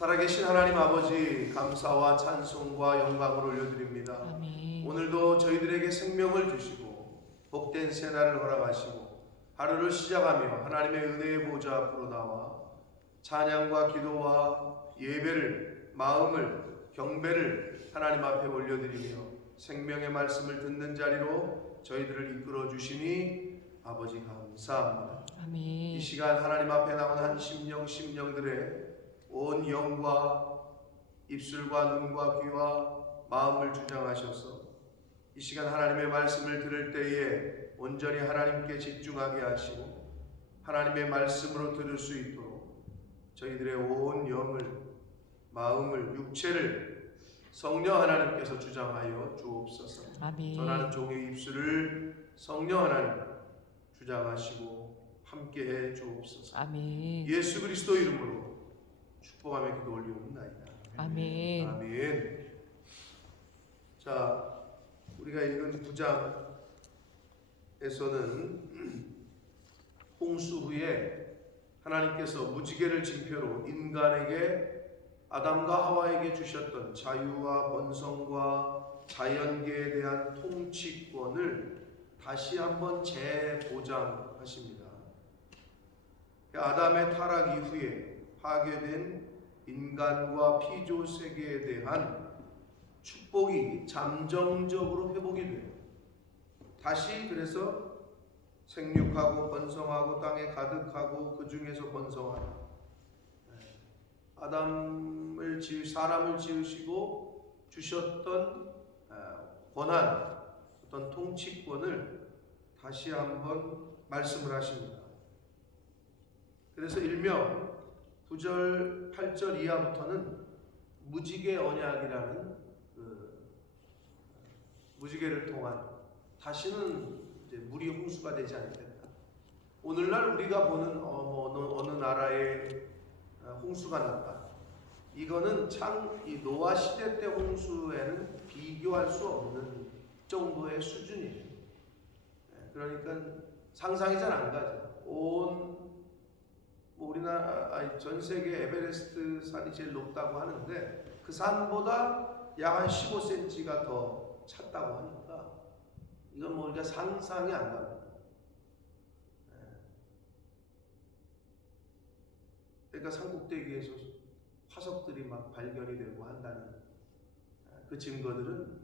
살아계신 하나님 아버지, 감사와 찬송과 영광을 올려드립니다. 아멘. 오늘도 저희들에게 생명을 주시고 복된 새날을 허락하시고 하루를 시작하며 하나님의 은혜의 보좌 앞으로 나와 찬양과 기도와 예배를, 마음을, 경배를 하나님 앞에 올려드리며 생명의 말씀을 듣는 자리로 저희들을 이끌어 주시니 아버지 감사합니다. 아멘. 이 시간 하나님 앞에 나온 한 심령들의 온 영과 입술과 눈과 귀와 마음을 주장하셔서 이 시간 하나님의 말씀을 들을 때에 온전히 하나님께 집중하게 하시고 하나님의 말씀으로 들을 수 있도록 저희들의 온 영을, 마음을, 육체를 성령 하나님께서 주장하여 주옵소서. 아멘. 전하는 종의 입술을 성령 하나님 주장하시고 함께해 주옵소서. 아멘. 예수 그리스도 이름으로 축복하며 기도 올리옵나이다. 아멘. 아멘. 자, 우리가 읽은 9장에서는 홍수 후에 하나님께서 무지개를 징표로 인간에게 아담과 하와에게 주셨던 자유와 번성과 자연계에 대한 통치권을 다시 한번 재보장하십니다. 아담의 타락 이후에 파괴된 인간과 피조 세계에 대한 축복이 잠정적으로 회복이 돼요. 다시 그래서 생육하고 번성하고 땅에 가득하고 그 중에서 번성하라. 사람을 지으시고 주셨던 권한, 어떤 통치권을 다시 한번 말씀을 하십니다. 그래서 일명 9절, 8절 이하부터는 무지개 언약이라는 무지개를 통한 다시는 이제 물이 홍수가 되지 않겠다. 오늘날 우리가 보는 어느 나라에 홍수가 났다. 이거는 이 노아 시대 때 홍수에는 비교할 수 없는 정도의 수준이에요. 그러니까 상상이 잘 안 가죠. 우리나라 전 세계 에베레스트 산이 제일 높다고 하는데 그 산보다 약 한 15cm가 더 찼다고 하니까 이건 우리가 상상이 안 갑니다. 그러니까 산꼭대기에서 화석들이 막 발견이 되고 한다는 그 증거들은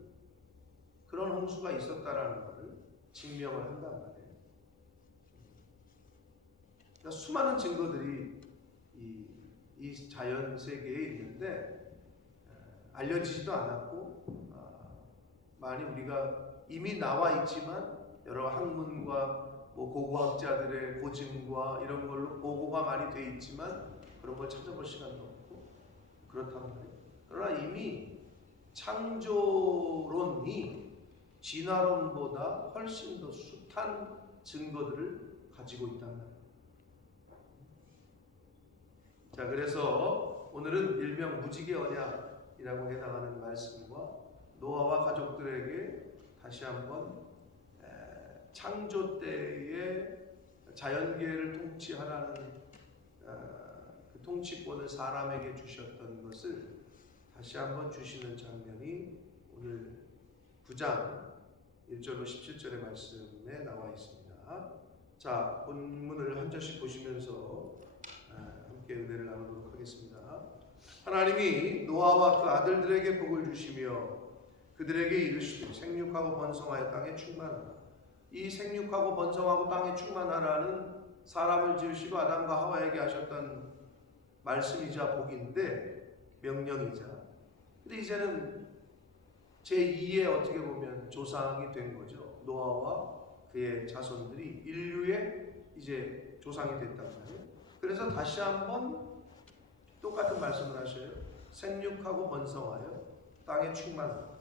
그런 홍수가 있었다라는 것을 증명을 한단 말이에요. 그러니까 수많은 증거들이 이 자연 세계에 있는데 알려지지도 않았고 많이 우리가 이미 나와 있지만 여러 학문과 고고학자들의 고증과 이런 걸로 보고가 많이 돼 있지만 그런 걸 찾아볼 시간도 없고 그렇단 말이에요. 그러나 이미 창조론이 진화론보다 훨씬 더 숱한 증거들을 가지고 있단 말이에요. 자, 그래서 오늘은 일명 무지개 언약이라고 해당하는 말씀과 노아와 가족들에게 다시 한번 창조 때에 자연계를 통치하라는 그 통치권을 사람에게 주셨던 것을 다시 한번 주시는 장면이 오늘 9장 1절로 17절의 말씀에 나와 있습니다. 자, 본문을 한 절씩 보시면서 함께 은혜를 나누도록 하겠습니다. 하나님이 노아와 그 아들들에게 복을 주시며 그들에게 이르시되 생육하고 번성하여 땅에 충만하라. 이 생육하고 번성하고 땅에 충만하라는 사람을 지으시고 아담과 하와에게 하셨던 말씀이자 복인데 명령이자, 근데 이제는 제2의 어떻게 보면 조상이 된 거죠. 노아와 그의 자손들이 인류의 이제 조상이 됐단 말이에요. 그래서 다시 한번 똑같은 말씀을 하셔요. 생육하고 번성하여 땅에 충만하라.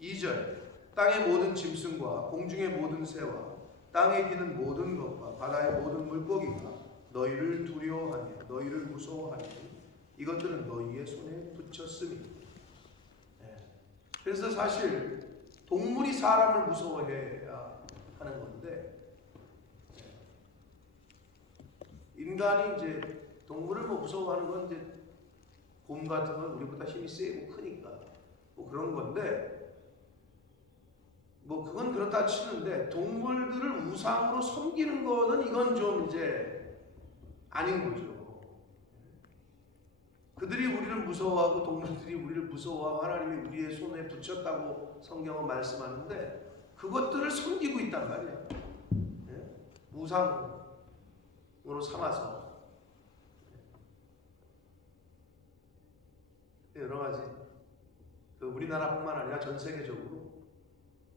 2절, 땅의 모든 짐승과 공중의 모든 새와 땅에 기는 모든 것과 바다의 모든 물고기가 너희를 두려워하며 너희를 무서워하니 이것들은 너희의 손에 붙였으니. 그래서 사실 동물이 사람을 무서워해야 하는 건데 인간이 이제 동물을 무서워하는 건 이제 곰 같은 건 우리보다 힘이 세고 크니까 뭐 그런 건데, 뭐 그건 그렇다 치는데 동물들을 우상으로 섬기는 거는 이건 좀 이제 아닌 거죠. 그들이 우리를 무서워하고 동물들이 우리를 무서워하고 하나님이 우리의 손에 붙였다고 성경은 말씀하는데 그것들을 섬기고 있단 말이에요. 우상으로 삼아서 여러 가지 우리나라뿐만 아니라 전 세계적으로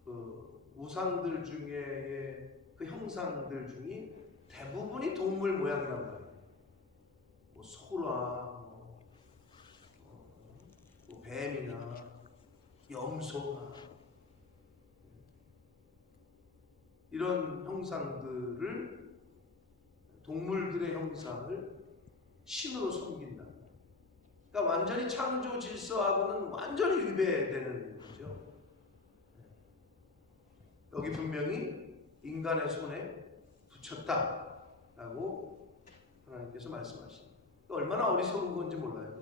그 우상들 중에의 그 형상들 중에 대부분이 동물 모양이란 말이에요. 뭐 소나 뭐 뱀이나 염소나 이런 형상들을, 동물들의 형상을 신으로 섬긴다. 그러니까 완전히 창조 질서하고는 완전히 위배되는 거죠. 여기 분명히 인간의 손에 붙였다라고 하나님께서 말씀하십니다. 얼마나 어리석은 건지 몰라요.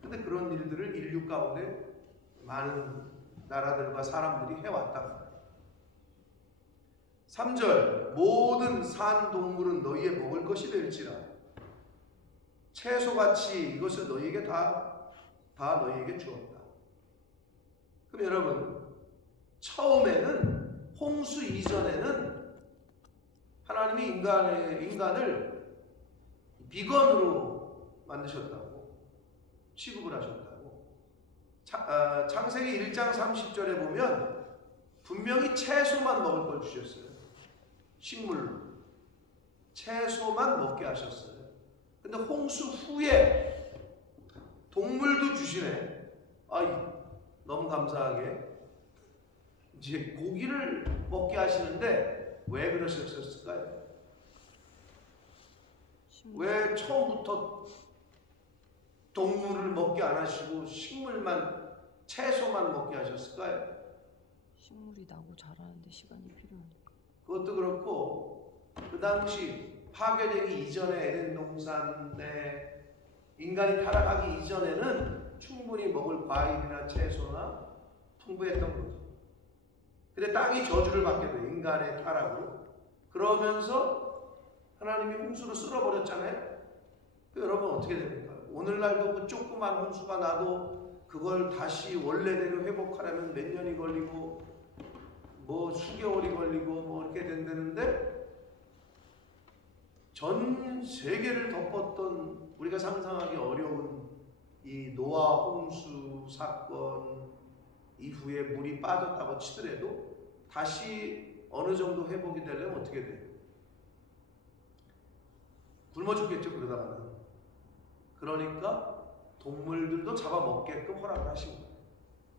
근데 그런 일들을 인류 가운데 많은 나라들과 사람들이 해왔다. 3절, 모든 산 동물은 너희의 먹을 것이 될지라 채소같이 이것을 너희에게 다 너희에게 주었다. 그럼 여러분, 처음에는 홍수 이전에는 하나님이 인간을 비건으로 만드셨다고 취급을 하셨다고. 창세기 1장 30절에 보면 분명히 채소만 먹을 걸 주셨어요. 식물로 채소만 먹게 하셨어요. 근데 홍수 후에 동물도 주시네. 아이, 너무 감사하게 이제 고기를 먹게 하시는데 왜 그러셨을까요? 왜 처음부터 동물을 먹게 안 하시고 식물만, 채소만 먹게 하셨을까요? 식물이 나고 자라는데 시간이 필요하니까. 그것도 그렇고 그 당시 파괴되기 이전에 에덴 동산에 인간이 타락하기 이전에는 충분히 먹을 과일이나 채소나 풍부했던 거죠. 근데 땅이 저주를 받게 돼, 인간의 타락으로. 그러면서 하나님이 홍수로 쓸어버렸잖아요. 여러분 어떻게 됩니까? 오늘날도 그 조그만 홍수가 나도 그걸 다시 원래대로 회복하려면 몇 년이 걸리고 뭐 수개월이 걸리고 뭐 이렇게 된다는데, 전 세계를 덮었던 우리가 상상하기 어려운 이 노아 홍수 사건 이후에 물이 빠졌다고 치더라도 다시 어느 정도 회복이 되려면 어떻게 돼요? 굶어 죽겠죠, 그러다가는. 그러니까 동물들도 잡아먹게끔 허락을 하신 거예요.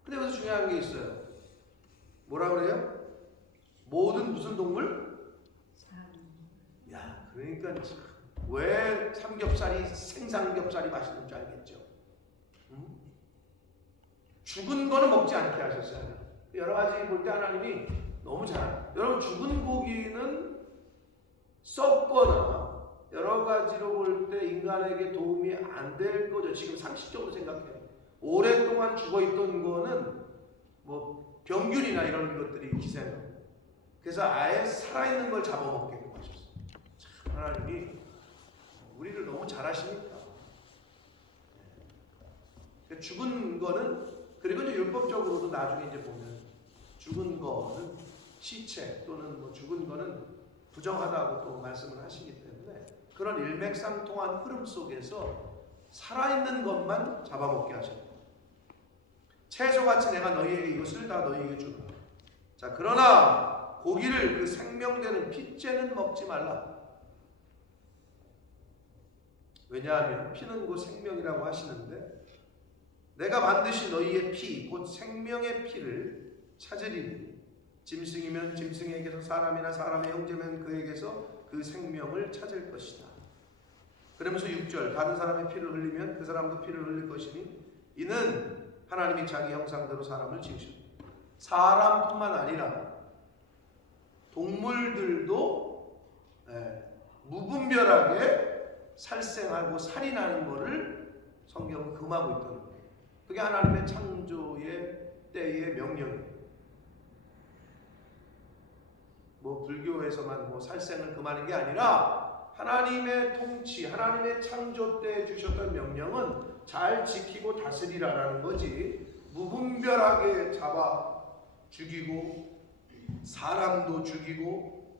근데 여기서 중요한 게 있어요. 뭐라 그래요? 모든 무슨 동물? 야, 그러니까 왜 삼겹살이, 생삼겹살이 맛있는 줄 알겠죠? 죽은 거는 먹지 않게 하셨어요. 여러 가지 볼 때 하나님이 너무 잘해요. 여러분, 죽은 고기는 썩거나 여러 가지로 볼 때 인간에게 도움이 안 될 거죠. 지금 상식적으로 생각해요. 오랫동안 죽어있던 거는 뭐 병균이나 이런 것들이 기생해요. 그래서 아예 살아있는 걸 잡아먹게끔 하셨어요. 참, 하나님이 우리를 너무 잘하시니까. 죽은 거는, 그리고 이제 율법적으로도 나중에 이제 보면 죽은 거는 시체 또는 뭐 죽은 거는 부정하다고 또 말씀을 하시기 때문에 그런 일맥상통한 흐름 속에서 살아있는 것만 잡아먹게 하셨고, 채소같이 내가 너희에게 이것을 다 너희에게 주노라. 자, 그러나 고기를, 그 생명되는 피째는 먹지 말라. 왜냐하면 피는 곧 생명이라고 하시는데 내가 반드시 너희의 피, 곧 생명의 피를 찾으리니 짐승이면 짐승에게서, 사람이나 사람의 형제면 그에게서 그 생명을 찾을 것이다. 그러면서 6절, 다른 사람의 피를 흘리면 그 사람도 피를 흘릴 것이니 이는 하나님이 자기 형상대로 사람을 지으셨다. 사람뿐만 아니라 동물들도 무분별하게 살생하고 살인하는 것을 성경은 금하고 있다는 거예요. 그게 하나님의 창조의 때의 명령이에요. 뭐 불교에서만 뭐 살생을 금하는 게 아니라 하나님의 통치, 하나님의 창조 때 주셨던 명령은 잘 지키고 다스리라라는 거지. 무분별하게 잡아 죽이고 사람도 죽이고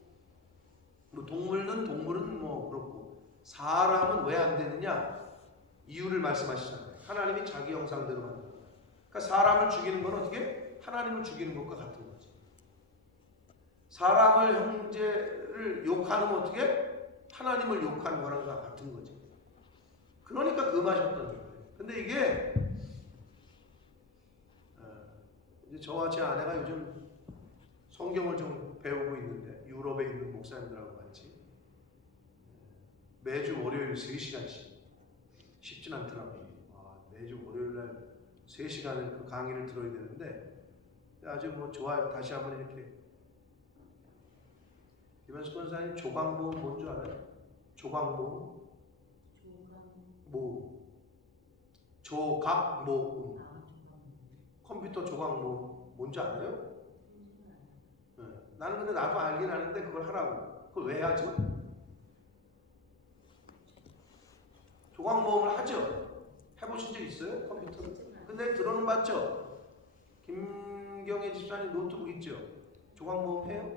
뭐 동물은 뭐 그렇고 사람은 왜 안 되느냐? 이유를 말씀하시잖아요. 하나님이 자기 형상대로 만든 거예요. 그러니까 사람을 죽이는 건 어떻게? 하나님을 죽이는 것과 같은 거지. 사람을 형제를 욕하는 건 어떻게? 하나님을 욕하는 거랑 같은 거지. 그러니까 금하셨던 거예요. 근데 이게 이제 저와 제 아내가 요즘 성경을 좀 배우고 있는데 유럽에 있는 목사님들하고 같이 매주 월요일 3시간씩 쉽진 않더라고요. 매주 월요일날 3시간을 그 강의를 들어야 되는데 아주 뭐 좋아요. 다시 한번 이렇게 김현수 권사님 조각모음 뭔 줄 알아요? 조각모음? 조각모음. 컴퓨터 조각모음 뭔지 알아요? 네. 나는 근데 나도 알긴 아는데 그걸 하라고. 그걸 왜 하죠? 조각모음을 하죠. 해보신 적 있어요? 컴퓨터를? 근데 들어는 봤죠? 김경애 집사님 노트북 있죠? 조각모음 해요?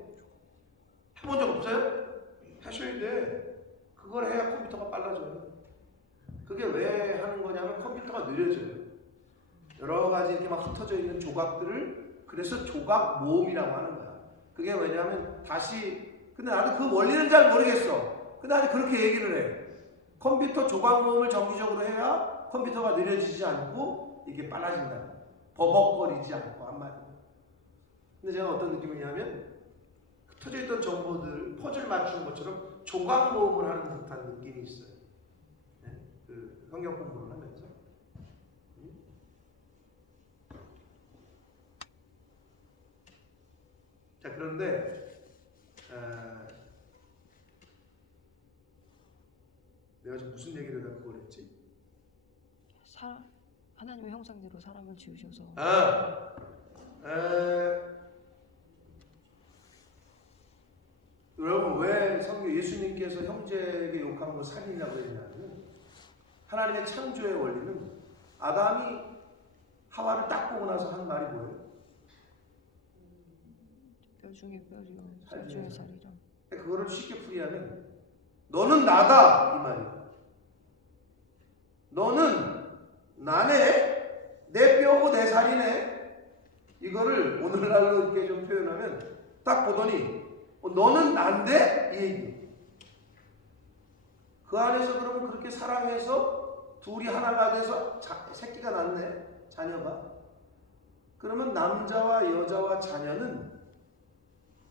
해본 적 없어요? 하셔야 돼. 그걸 해야 컴퓨터가 빨라져요. 그게 왜 하는 거냐면 컴퓨터가 느려져요. 여러 가지 이렇게 막 흩어져 있는 조각들을 그래서 조각 모음이라고 하는 거야. 그게 왜냐면 다시 근데 나도 그 원리는 잘 모르겠어. 근데 나는 그렇게 얘기를 해. 컴퓨터 조각 모음을 정기적으로 해야 컴퓨터가 느려지지 않고 이게 빨라진다. 버벅거리지 않고 한마디. 근데 제가 어떤 느낌이냐면 흩어져 있던 정보들 퍼즐 맞추는 것처럼 조각 모음을 하는 듯한 느낌이 있어요. 네? 그 성경 공부를 하면서. 자, 그런데 내가 지금 무슨 얘기를 하다 그걸 했지? 하나님의 형상대로 사람을 지으셔서 여러분 왜 성경 예수님께서 형제에게 욕한 걸 살인이라고 했냐면 하나님의 창조의 원리는 아담이 하와를 딱 보고 나서 한 말이 뭐예요? 뼈 중에 뼈리요 살 중에 살이라. 그거를 쉽게 풀이하면 너는 나다 이 말이야. 너는 나네, 내 뼈고 내 살이네. 이거를 오늘날로 이렇게 좀 표현하면 딱 보더니 너는 난데 이 얘기. 그 안에서 그러면 그렇게 사랑해서 둘이 하나가 돼서 새끼가 낳네, 자녀가. 그러면 남자와 여자와 자녀는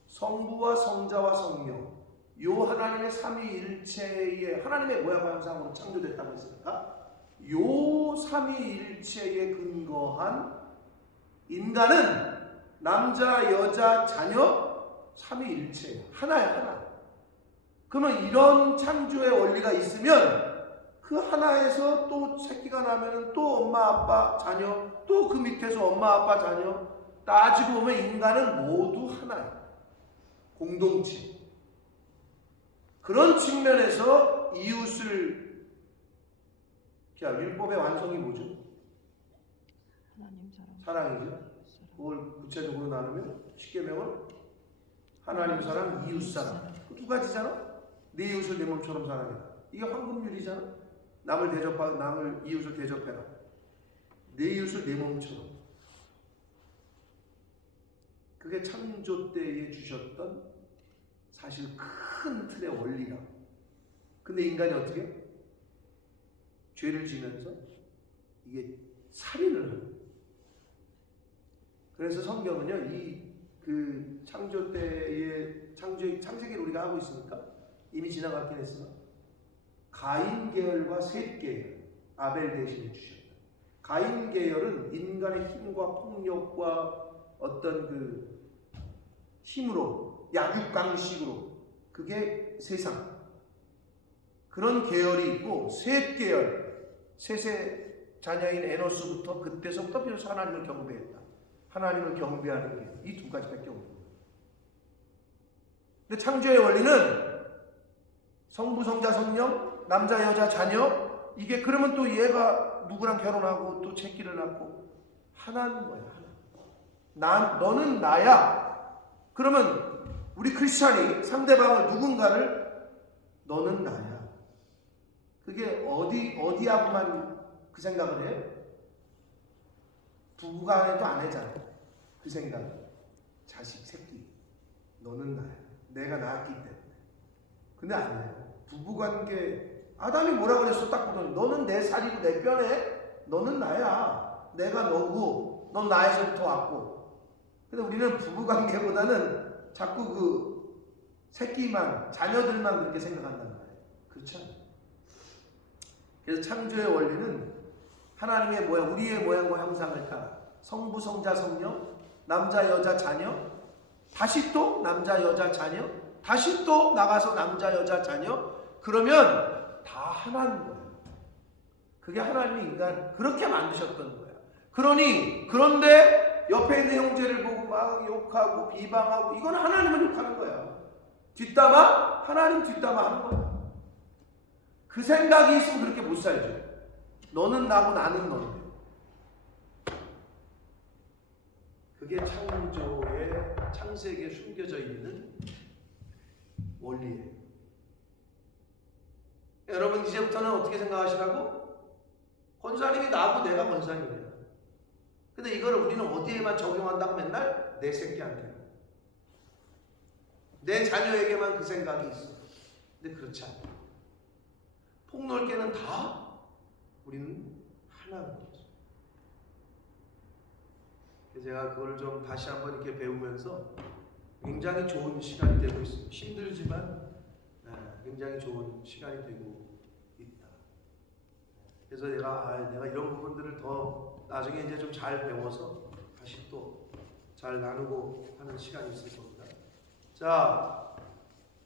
성부와 성자와 성령, 요 하나님의 삼위일체의 하나님의 모양과 형상으로 창조됐다고 했으니까 요 삼위일체에 근거한 인간은 남자, 여자, 자녀 삼위일체예요. 하나야, 하나. 그러면 이런 창조의 원리가 있으면 그 하나에서 또 새끼가 나면 또 엄마, 아빠, 자녀, 또 그 밑에서 엄마, 아빠, 자녀 따지고 보면 인간은 모두 하나예요. 공동체. 그런 측면에서 이웃을 자, 율법의 완성이 뭐죠? 하나님 사랑. 사랑이죠. 그걸 구체적으로 나누면 십계명은 하나님 사랑, 이웃 사랑. 두 가지잖아. 네 이웃을 내 몸처럼 사랑해라. 이게 황금률이잖아. 남을 이웃을 대접해라. 내 이웃을 내 몸처럼. 그게 창조 때에 주셨던 사실 큰 틀의 원리라고. 근데 인간이 어떻게? 죄를 지면서 이게 살인을 하는 거예요. 그래서 성경은요, 이 그 창조 때의 창세기를 우리가 하고 있으니까 이미 지나갔긴 했으나 가인 계열과 셋 계열, 아벨 대신해 주셨다. 가인 계열은 인간의 힘과 폭력과 어떤 그 힘으로 약육강식으로 그게 세상 그런 계열이 있고 셋 계열 셋의 자녀인 에노스부터 그때서부터 비로소 하나님을 경배했다. 하나님을 경배하는 게 이 두 가지밖에 없는 거예요. 근데 창조의 원리는 성부, 성자, 성령, 남자, 여자, 자녀, 이게 그러면 또 얘가 누구랑 결혼하고 또 새끼를 낳고 하나인 거야. 하나. 너는 나야. 그러면 우리 크리스찬이 상대방을 누군가를 너는 나야. 그게 어디하고만 그 생각을 해요? 부부간에도 안 하잖아. 그 생각. 자식, 새끼. 너는 나야. 내가 낳았기 때문에. 근데 아니에요. 부부관계 아담이 뭐라고 그랬어? 딱 보더니 너는 내 살이고 내 뼈네. 너는 나야. 내가 너고 넌 나에서부터 왔고. 근데 우리는 부부관계보다는 자꾸 그 새끼만 자녀들만 그렇게 생각한단 말이에요. 그렇죠? 그래서 창조의 원리는 하나님의 모양, 우리의 모양과 형상을 따라 성부, 성자, 성령, 남자, 여자, 자녀, 다시 또 남자, 여자, 자녀, 다시 또 나가서 남자, 여자, 자녀. 그러면 다 하나인 거예요. 그게 하나님이 인간 그렇게 만드셨던 거예요. 그런데 옆에 있는 형제를 보고 막 욕하고 비방하고 이건 하나님을 욕하는 거야. 뒷담화? 하나님 뒷담화 하는 거야. 그 생각이 있으면 그렇게 못 살죠. 너는 나고 나는 너인데. 그게 창세기에 숨겨져 있는 원리예요. 여러분 이제부터는 어떻게 생각하시라고? 권사님이 나고 내가 권사님이야. 근데 이거를 우리는 어디에만 적용한다고 맨날? 내 새끼한테. 내 자녀에게만 그 생각이 있어. 근데 그렇지 않아. 폭넓게는 다 우리는 하나인 거죠. 제가 그걸 좀 다시 한번 이렇게 배우면서 굉장히 좋은 시간이 되고 있습니다. 힘들지만 굉장히 좋은 시간이 되고 있다. 그래서 내가 이런 부분들을 더 나중에 이제 좀 잘 배워서 다시 또 잘 나누고 하는 시간이 있을 겁니다. 자,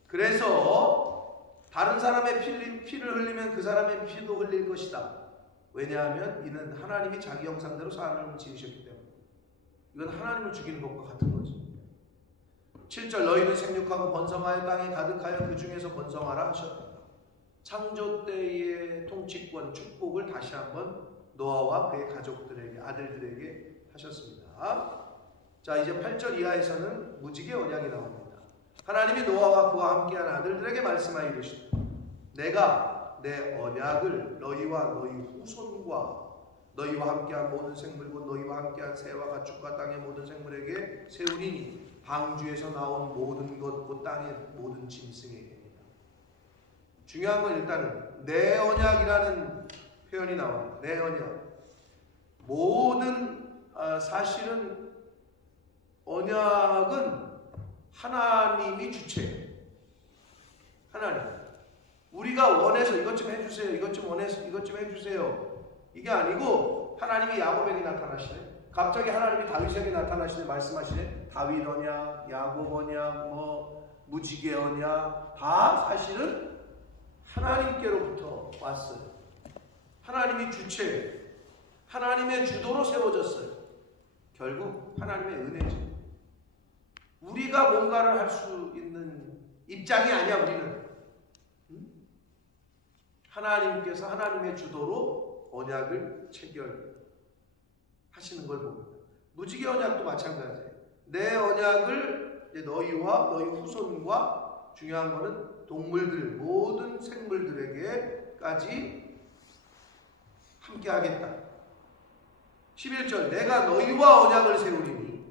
그래서 다른 사람의 피를 흘리면 그 사람의 피도 흘릴 것이다. 왜냐하면 이는 하나님이 자기 형상대로 사람을 지으셨기 때문에. 이건 하나님을 죽이는 것과 같은 거죠. 7절 너희는 생육하고 번성하여 땅에 가득하여 그 중에서 번성하라 하셨다. 창조 때의 통치권 축복을 다시 한번 노아와 그의 가족들에게 아들들에게 하셨습니다. 자 이제 8절 이하에서는 무지개 언약이 나옵니다. 하나님이 노아와 그와 함께한 아들들에게 말씀하여 이르시되 내가 내 언약을 너희와 너희 후손과 너희와 함께한 모든 생물과 너희와 함께한 새와 가축과 땅의 모든 생물에게 세우리니 방주에서 나온 모든 것 곧 땅의 모든 짐승에게입니다. 중요한 건 일단은 내 언약이라는 표현이 나와요. 내 언약. 모든 사실은 언약은 하나님이 주체예요. 하나님. 우리가 원해서 이것 좀 해주세요. 이것 좀 원해서 이것 좀 해주세요. 이게 아니고 하나님이 야곱에게 나타나시네. 갑자기 하나님이 다윗에게 나타나시네. 말씀하시네. 다윗 언약, 야곱 언약, 무지개 언약 다 사실은 하나님께로부터 왔어요. 하나님이 주체예요. 하나님의 주도로 세워졌어요. 결국 하나님의 은혜죠. 우리가 뭔가를 할 수 있는 입장이 아니야. 우리는 하나님께서 하나님의 주도로 언약을 체결하시는 걸 봅니다. 무지개 언약도 마찬가지예요. 내 언약을 너희와 너희 후손과 중요한 거는 동물들 모든 생물들에게까지 함께 하겠다. 11절 내가 너희와 언약을 세우리니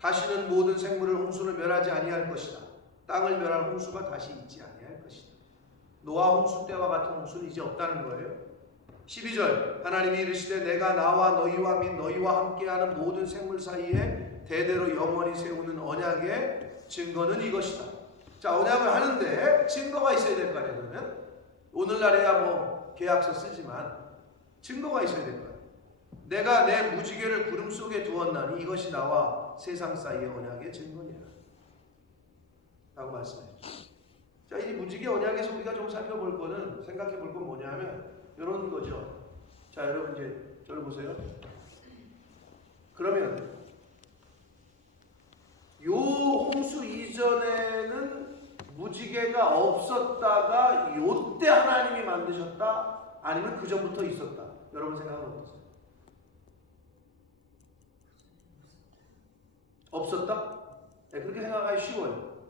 다시는 모든 생물을 홍수를 멸하지 아니할 것이다. 땅을 멸할 홍수가 다시 있지 아니할 것이다. 노아 홍수 때와 같은 홍수는 이제 없다는 거예요. 12절 하나님이 이르시되 내가 나와 너희와 및 너희와 함께하는 모든 생물 사이에 대대로 영원히 세우는 언약의 증거는 이것이다. 자 언약을 하는데 증거가 있어야 될 거 아니에요. 그러면 오늘날에야 계약서 쓰지만 증거가 있어야 될 거 아니에요. 내가 내 무지개를 구름 속에 두었나니 이것이 나와 세상 사이의 언약의 증거니라 라고 말씀해주죠. 자, 이 무지개 언약에서 우리가 좀 살펴볼 거는 생각해 볼 건 뭐냐면 이런 거죠. 자, 여러분 이제 저를 보세요. 그러면 요 홍수 이전에는 무지개가 없었다가 요때 하나님이 만드셨다? 아니면 그 전부터 있었다? 여러분 생각은 어떠세요? 없었다? 네, 그렇게 생각하기 쉬워요.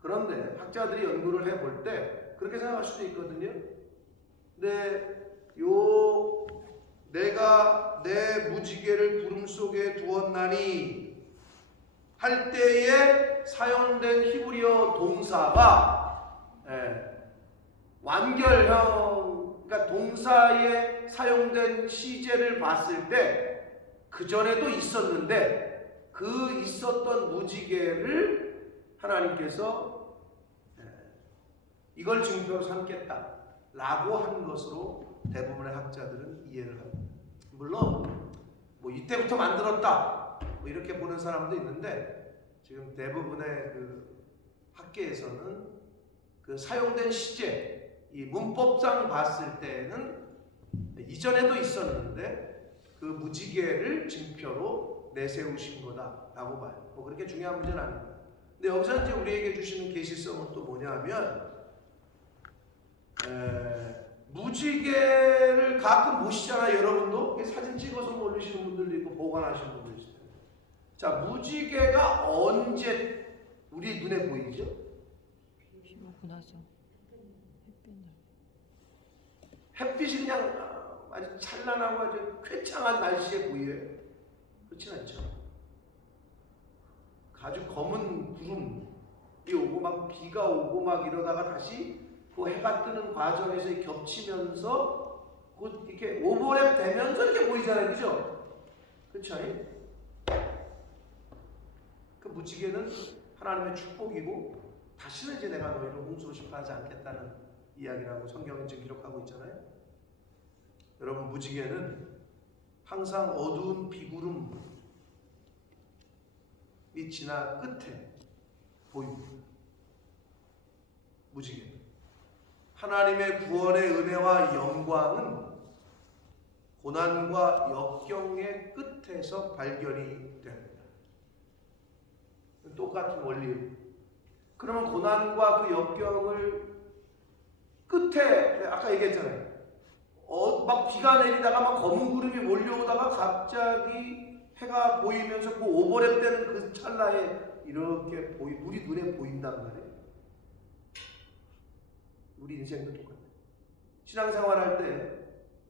그런데 학자들이 연구를 해볼 때 그렇게 생각할 수도 있거든요. 근데 내가 내 무지개를 구름 속에 두었나니 할 때에 사용된 히브리어 동사가 완결형, 그러니까 동사에 사용된 시제를 봤을 때 그 전에도 있었는데 그 있었던 무지개를 하나님께서 이걸 증표로 삼겠다라고 한 것으로 대부분의 학자들은 이해를 합니다. 물론 뭐 이때부터 만들었다 뭐 이렇게 보는 사람도 있는데 지금 대부분의 그 학계에서는 그 사용된 시제, 이 문법상 봤을 때는 이전에도 있었는데 그 무지개를 징표로 내세우신 거다라고 봐요. 뭐 그렇게 중요한 문제는 아닙니다. 근데 여기서 이제 우리에게 주시는 계시성은 또 뭐냐면 무지개를 가끔 보시잖아요. 여러분도 사진 찍어서 올리시는 분들도 있고 보관하시는 분들도 있어요. 자, 무지개가 언제 우리 눈에 보이죠? 비 오고 나서 햇빛이 그냥 아주 찬란하고 아주 쾌창한 날씨에 보여요? 그렇진 않죠. 아주 검은 구름이 오고 막 비가 오고 막 이러다가 다시 그 해가 뜨는 과정에서 겹치면서 그 이렇게 오버랩 되면서 이렇게 보이잖아요. 그죠? 그렇죠? 그 무지개는 하나님의 축복이고 다시는 이제 내가 너희를 홍수로 심판하지 않겠다는 이야기라고 성경은 지금 기록하고 있잖아요. 여러분, 무지개는 항상 어두운 비구름이 지나 끝에 보입니다. 무지개. 하나님의 구원의 은혜와 영광은 고난과 역경의 끝에서 발견이 됩니다. 똑같은 원리예요. 그러면 고난과 그 역경을 끝에 아까 얘기했잖아요. 막 비가 내리다가 막 검은 구름이 몰려오다가 갑자기 해가 보이면서 그 오버랩 되는 그 찰나에 이렇게 우리 눈에 보인단 말이에요. 우리 인생도 똑같아요. 신앙생활 할 때,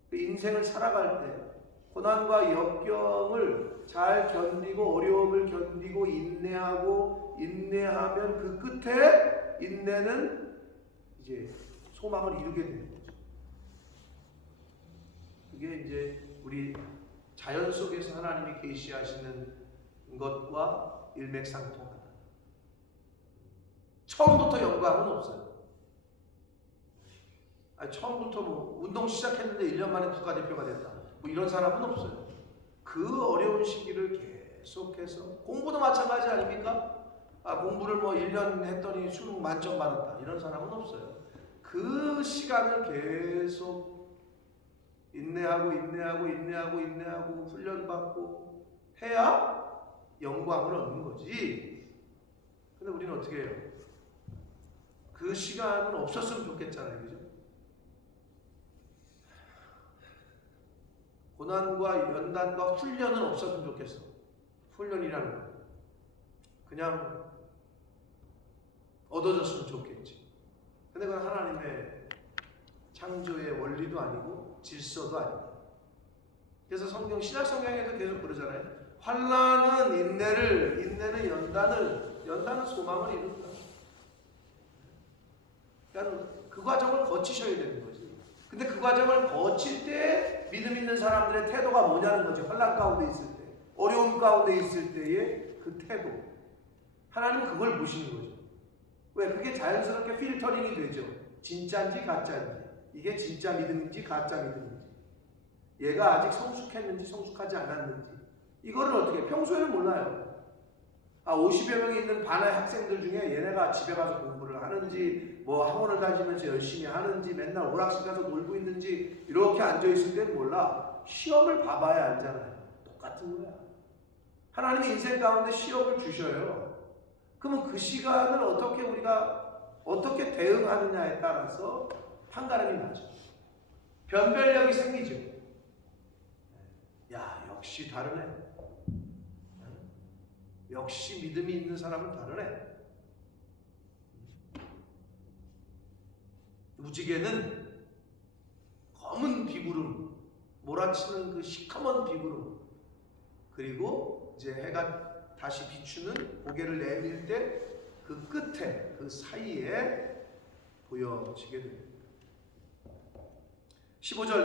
그 인생을 살아갈 때 고난과 역경을 잘 견디고 어려움을 견디고 인내하면 그 끝에 인내는 이제 소망을 이루게 되는 거죠. 그게 이제 우리 자연 속에서 하나님이 계시하시는 것과 일맥상통하다. 처음부터 영광은 없어요. 처음부터 뭐 운동 시작했는데 1년 만에 국가대표가 됐다. 뭐 이런 사람은 없어요. 그 어려운 시기를 계속해서 공부도 마찬가지 아닙니까? 공부를 뭐 1년 했더니 수능 만점 받았다. 이런 사람은 없어요. 그 시간을 계속 인내하고 훈련받고 해야 영광을 얻는 거지. 근데 우리는 어떻게 해요? 그 시간은 없었으면 좋겠잖아요. 그죠? 고난과 연단과 훈련은 없었으면 좋겠어. 훈련이라는 거 그냥 얻어졌으면 좋겠지. 근데 그건 하나님의 창조의 원리도 아니고 질서도 아니다. 그래서 신약 성경에도 계속 그러잖아요. 환난은 인내는 연단은 소망을 이룬다. 그러니까 그 과정을 거치셔야 되는 거지. 근데 그 과정을 거칠 때 믿음 있는 사람들의 태도가 뭐냐는 거죠. 환난 가운데 있을 때, 어려움 가운데 있을 때의 그 태도. 하나님은 그걸 보시는 거죠. 왜? 그게 자연스럽게 필터링이 되죠. 진짜인지 가짜인지. 이게 진짜 믿음인지 가짜 믿음인지. 얘가 아직 성숙했는지 성숙하지 않았는지. 이거를 어떻게 평소에는 몰라요. 50여 명이 있는 반의 학생들 중에 얘네가 집에 가서 공부를 하는지 뭐 학원을 다니면서 열심히 하는지 맨날 오락실 가서 놀고 있는지 이렇게 앉아있을 땐 몰라. 시험을 봐봐야 알잖아요. 똑같은 거야. 하나님이 인생 가운데 시험을 주셔요. 그러면 그 시간을 어떻게 대응하느냐에 따라서 판가름이 나죠. 변별력이 생기죠. 야, 역시 다르네. 역시 믿음이 있는 사람은 다르네. 무지개는 검은 비구름, 몰아치는 그 시커먼 비구름, 그리고 이제 해가 다시 비추는 고개를 내밀 때 그 끝에, 그 사이에 보여지게 됩니다. 15절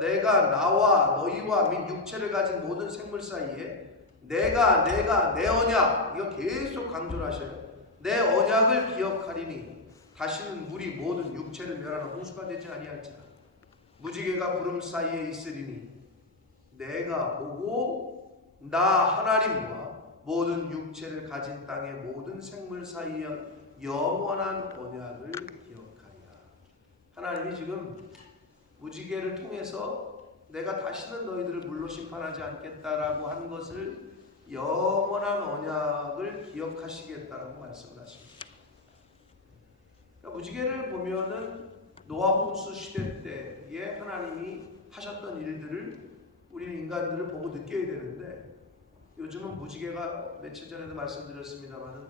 내가 나와 너희와 및 육체를 가진 모든 생물 사이에 내가 내 언약, 이거 계속 강조를 하셔요. 내 언약을 기억하리니 다시는 물이 모든 육체를 멸하는 홍수가 되지 아니할지라. 무지개가 구름 사이에 있으리니 내가 보고 나 하나님과 모든 육체를 가진 땅의 모든 생물 사이에 영원한 언약을 기억하리라. 하나님이 지금 무지개를 통해서 내가 다시는 너희들을 물로 심판하지 않겠다라고 한 것을 영원한 언약을 기억하시겠다라고 말씀을 하십니다. 그러니까 무지개를 보면은 노아 홍수 시대 때에 하나님이 하셨던 일들을 우리는 인간들을 보고 느껴야 되는데, 요즘은 무지개가 며칠 전에도 말씀드렸습니다마는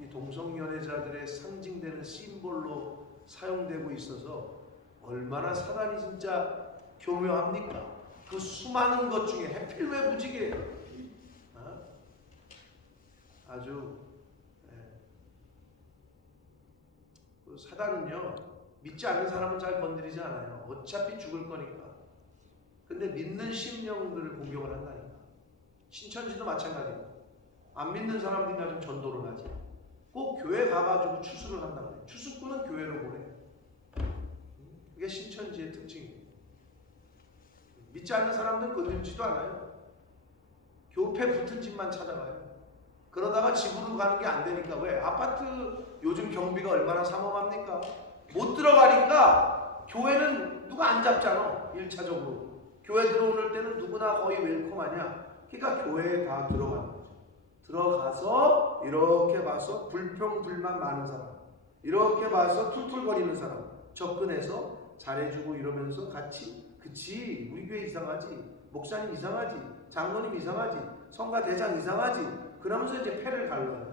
이 동성연애자들의 상징되는 심볼로 사용되고 있어서 얼마나 사단이 진짜 교묘합니까? 그 수많은 것 중에 하필 왜 무지개예요? 아주 그 사단은요, 믿지 않는 사람은 잘 건드리지 않아요. 어차피 죽을 거니까. 근데 믿는 심령들을 공격을 한다니까. 신천지도 마찬가지고, 안 믿는 사람들이 가지고 전도를 하지. 꼭 교회 가가지고 추수를 한다고 해요. 추수꾼은 교회로 보내. 그게 신천지의 특징이에요. 믿지 않는 사람들은 건들지도 않아요. 교패 붙은 집만 찾아가요. 그러다가 집으로 가는 게 안 되니까. 왜? 아파트 요즘 경비가 얼마나 삼엄합니까? 못 들어가니까 교회는 누가 안 잡잖아. 1차적으로 교회 들어오는 때는 누구나 거의 웰컴 아니야. 그러니까 교회에 다 들어가는 거죠. 들어가서 이렇게 봐서 불평불만 많은 사람, 이렇게 봐서 툴툴거리는 사람 접근해서 잘해주고 이러면서 같이, 그치, 우리 교회 이상하지, 목사님 이상하지, 장로님 이상하지, 성가 대장 이상하지, 그러면서 이제 패를 갈라요.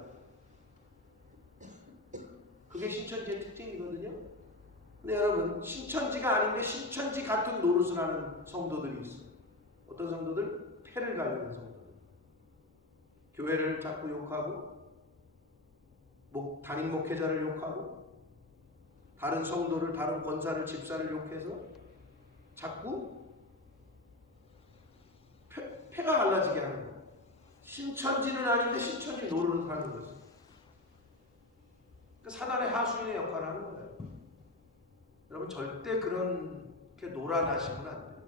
그게 신천지의 특징이거든요. 근데 여러분, 신천지가 아닌데 신천지 같은 노릇을 하는 성도들이 있어요. 어떤 성도들? 패를 갈르는 성도들. 교회를 자꾸 욕하고, 담임 목회자를 욕하고, 다른 성도를, 다른 권사를, 집사를 욕해서 자꾸 패가 갈라지게 하는 거예요. 신천지는 아닌데 신천지 노릇을 하는 거죠. 그러니까 사단의 하수인의 역할을 하는 거예요. 여러분, 절대 그렇게 놀아나시면 안 돼요.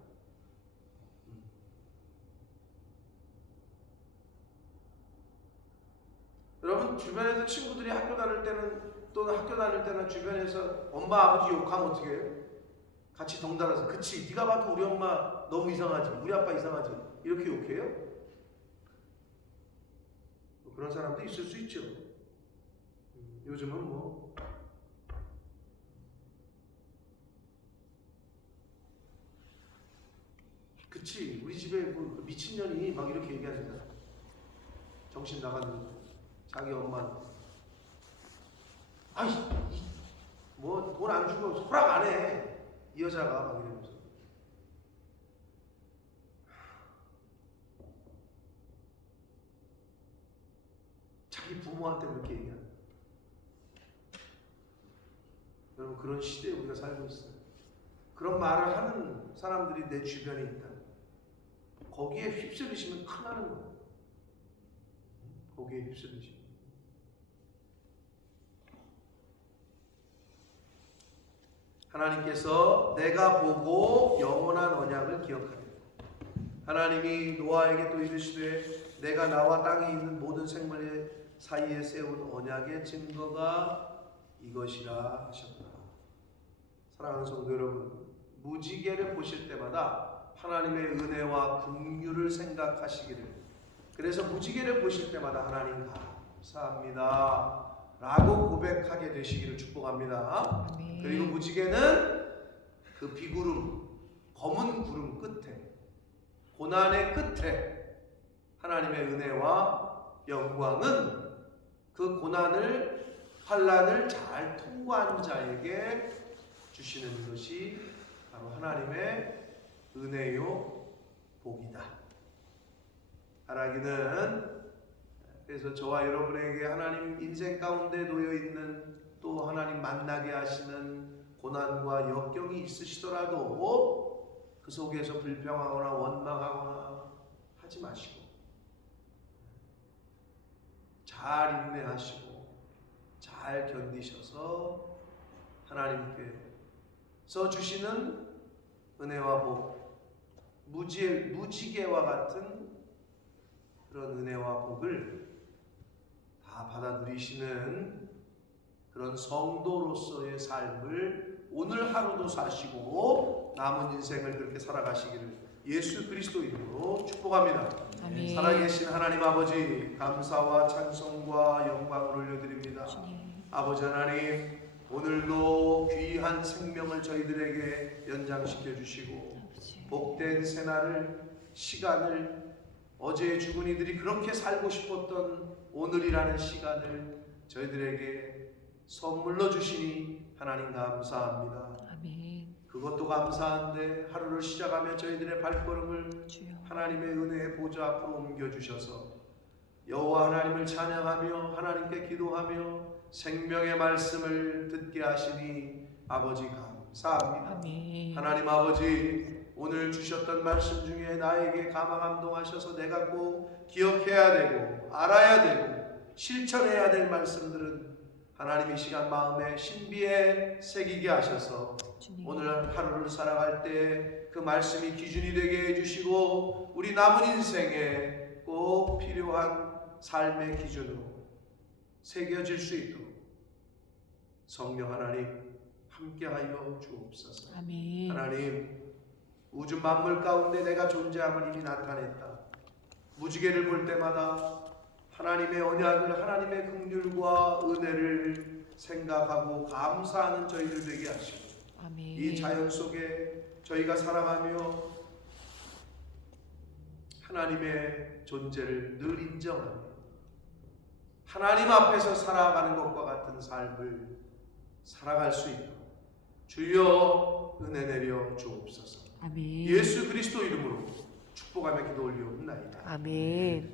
여러분, 주변에서 친구들이 학교 다닐 때는, 또는 학교 다닐 때나 주변에서 엄마 아버지 욕하면 어떻게 해요? 같이 덩달아서, 그치, 네가 봐도 우리 엄마 너무 이상하지, 우리 아빠 이상하지, 이렇게 욕해요? 그런 사람도 있을 수 있죠. 요즘은 뭐 그치, 우리 집에 뭐 미친년이 막 이렇게 얘기하잖아. 정신 나가는 자기 엄마는, 아이 뭐 돈 안 주고 허락 안 해, 이 여자가 막 이러면서. 자기 부모한테 그렇게 얘기하는. 여러분, 그런 시대에 우리가 살고 있어요. 그런 말을 하는 사람들이 내 주변에 있다. 거기에 휩쓸리시면 큰일 나는 거예요. 거기에 휩쓸리시면. 하나님께서 내가 보고 영원한 언약을 기억하리라. 하나님이 노아에게 또 이르시되 내가 나와 땅에 있는 모든 생물의 사이에 세운 언약의 증거가 이것이라 하셨다. 사랑하는 성도 여러분, 무지개를 보실 때마다 하나님의 은혜와 긍휼을 생각하시기를, 그래서 무지개를 보실 때마다 하나님 감사합니다 라고 고백하게 되시기를 축복합니다. 아멘. 그리고 무지개는 그 비구름, 검은 구름 끝에, 고난의 끝에 하나님의 은혜와 영광은 그 고난을, 환난을 잘 통과한 자에게 주시는 것이 바로 하나님의 은혜요 복이다. 바라기는, 그래서 저와 여러분에게 하나님 인생 가운데 놓여 있는, 또 하나님 만나게 하시는 고난과 역경이 있으시더라도 그 속에서 불평하거나 원망하거나 하지 마시고 잘 인내하시고 잘 견디셔서 하나님께서 주시는 은혜와 복, 무지개와 같은 그런 은혜와 복을 다 받아 누리시는 그런 성도로서의 삶을 오늘 하루도 사시고 남은 인생을 그렇게 살아가시기를 예수 그리스도 이름으로 축복합니다. 아멘. 살아계신 하나님 아버지, 감사와 찬송과 영광을 올려드립니다. 주님. 아버지 하나님, 오늘도 귀한 생명을 저희들에게 연장시켜 주시고 아버지. 복된 새날을, 시간을, 어제의 죽은 이들이 그렇게 살고 싶었던 오늘이라는 시간을 저희들에게 선물로 주시니 하나님 감사합니다. 아멘. 그것도 감사한데 하루를 시작하며 저희들의 발걸음을 주여. 하나님의 은혜의 보좌 앞으로 옮겨주셔서 여호와 하나님을 찬양하며 하나님께 기도하며 생명의 말씀을 듣게 하시니 아버지 감사합니다. 아멘. 하나님 아버지, 오늘 주셨던 말씀 중에 나에게 감화감동하셔서 내가 꼭 기억해야 되고 알아야 되고 실천해야 될 말씀들은 하나님 이 시간 마음에 신비에 새기게 하셔서 주님. 오늘 하루를 살아갈 때 그 말씀이 기준이 되게 해주시고 우리 남은 인생에 꼭 필요한 삶의 기준으로 새겨질 수 있도록 성령 하나님 함께하여 주옵소서. 아멘. 하나님, 우주 만물 가운데 내가 존재함을 이미 나타냈다. 무지개를 볼 때마다 하나님의 언약을, 하나님의 긍휼과 은혜를 생각하고 감사하는 저희들 되게 하시고 아멘. 이 자연 속에 저희가 살아가며 하나님의 존재를 늘 인정하며 하나님 앞에서 살아가는 것과 같은 삶을 살아갈 수 있도록 주여 은혜 내려 주옵소서. 아멘. 예수 그리스도 이름으로 축복하며 기도 올리옵나이다. 아멘.